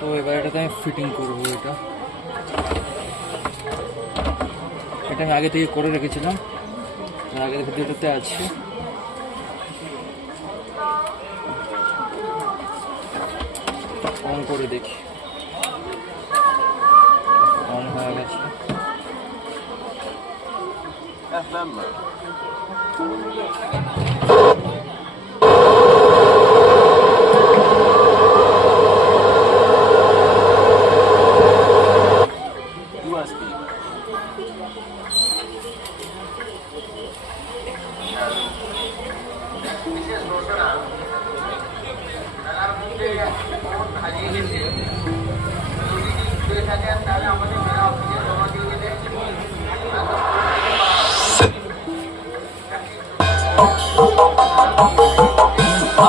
তো এবার এটাকে আমি ফিটিং করবো। এটা আমি আগে থেকে করে রেখেছিলাম, আগের ভিডিওটাতে আছে। অন করে দেখি, অন হয়ে গেছে।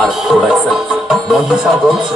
Art Production, Monjisa Gomes.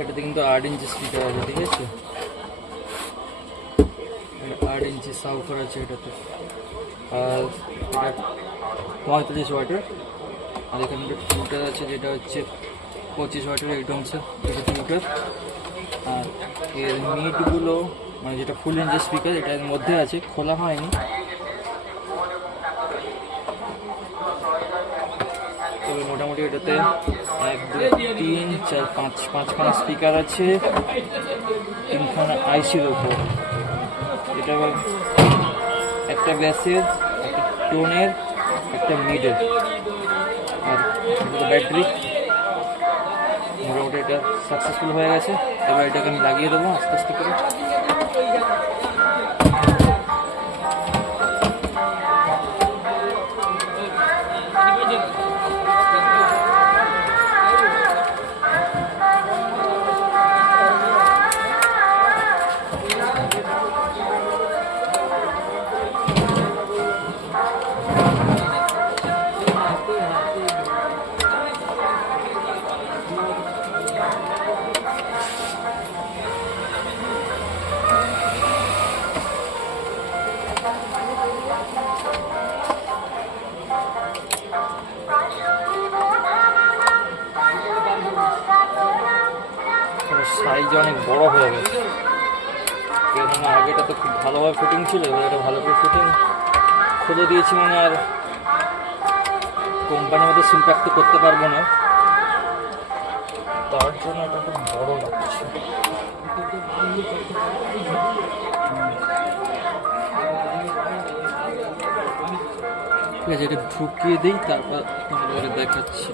এটাতে কিন্তু 8 ইঞ্চি স্পিকার আছে, ঠিক আছে? 8 ইঞ্চি সাউফার আছে এটাতে, আর এটা 35 ওয়াটের। আর এখানে একটা টিউটার আছে যেটা হচ্ছে 25 ওয়াটের একডমসের এটা টিউটার। আর এর মিটগুলো মানে যেটা ফুল রেঞ্জের স্পিকার এটা এর মধ্যে আছে, খোলা হয়নি। তবে মোটামুটি এটাতে 1 2 3 4 5 5খানা স্পিকার আছে, 3খানা আইসির ওপর। এটা একটা ব্যাসের, একটা টোনের, একটা মিডের, আর ব্যাটারি। মোটামুটি এটা সাকসেসফুল হয়ে গেছে। এবার এটাকে আমি লাগিয়ে দেবো আস্তে আস্তে করে। সাইজ অনেক বড় হয়ে গেছে, কেননা আগেটা তো খুব ভালোভাবে ফিটিং ছিল। এবার এটা ভালো করে ফিটিং খুলে দিয়েছি মানে আর কোম্পানির মতো সিল প্যাক তো করতে পারবো না, তার জন্য এটা খুব বড় লাগছে। ঠিক আছে, এটা ঢুকিয়ে দিই, তারপর তোমাদের দেখাচ্ছি।